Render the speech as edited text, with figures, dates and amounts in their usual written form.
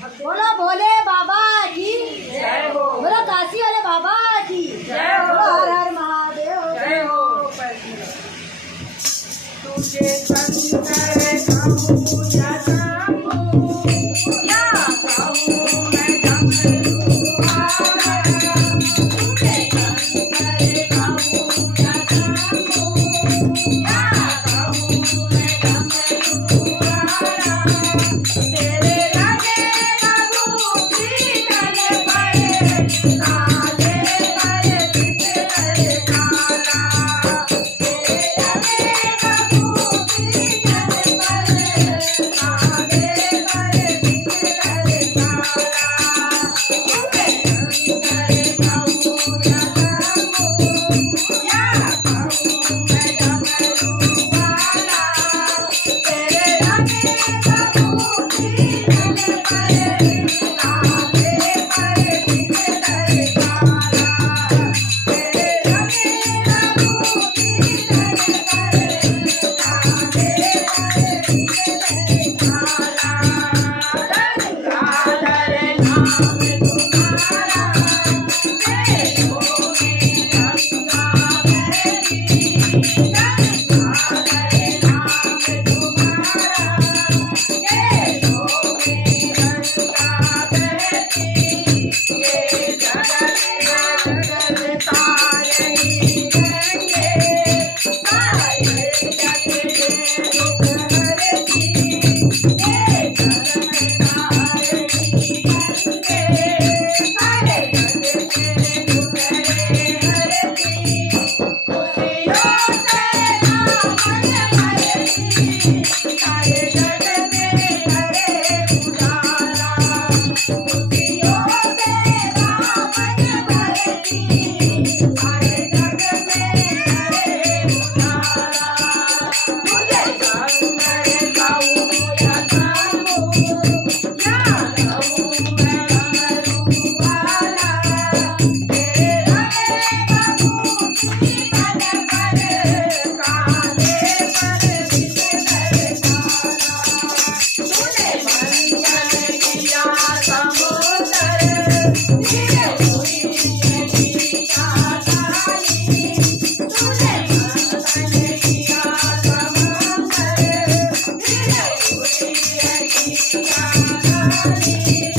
बोलो भोले बाबा की जय हो। बोलो काशी वाले बाबा की जय हो। बोलो हर हर महादेव जय हो। तुझे शंकर कहूँ या शंभू, या कहूँ मैं डमरुआरा। तुझे शंकर कहूँ या शंभू, या कहूँ मैं डमरुआरा। तेरे लगे रघुपति गले पड़े, काले पड़े बिसरे काला। तेरे लगे रघुपति गले पड़े, काले पड़े बिसरे काला। तुझे शंकर कहूँ या शंभू, या कहूँ मैं डमरुआरा। तेरे लगे रघुपति गले पड़े, काले पड़े बिसरे काला। तेरे लगे रघुपति गले पड़े, काले पड़े बिसरे काला। गंगाधर नाम तुम्हारा, वेदों में गंगा बहती। गंगाधर नाम तुम्हारा, वेदों में गंगा बहती। ये जगत जगत तारणी गंगे, सारे जग के दुख हरती। ये जगत तारणी गंगे, सारे जग के दुख हरती। खुशियों से दामन भरती, सारे जग में करे उजाला। खुशियों से दामन भरती, सारे जग में करे उजाला। तुझे शंकर कहूँ या शंभू, या कहूँ मैं डमरुआरा। तेरे लगे रघुपति गले पड़े, काले पड़े बिसरे काला। तूने मंथन किया समुद्र, धीरे हुई गीता सारी। तूने मंथन किया समुद्र, धीरे हुई गीता सारी।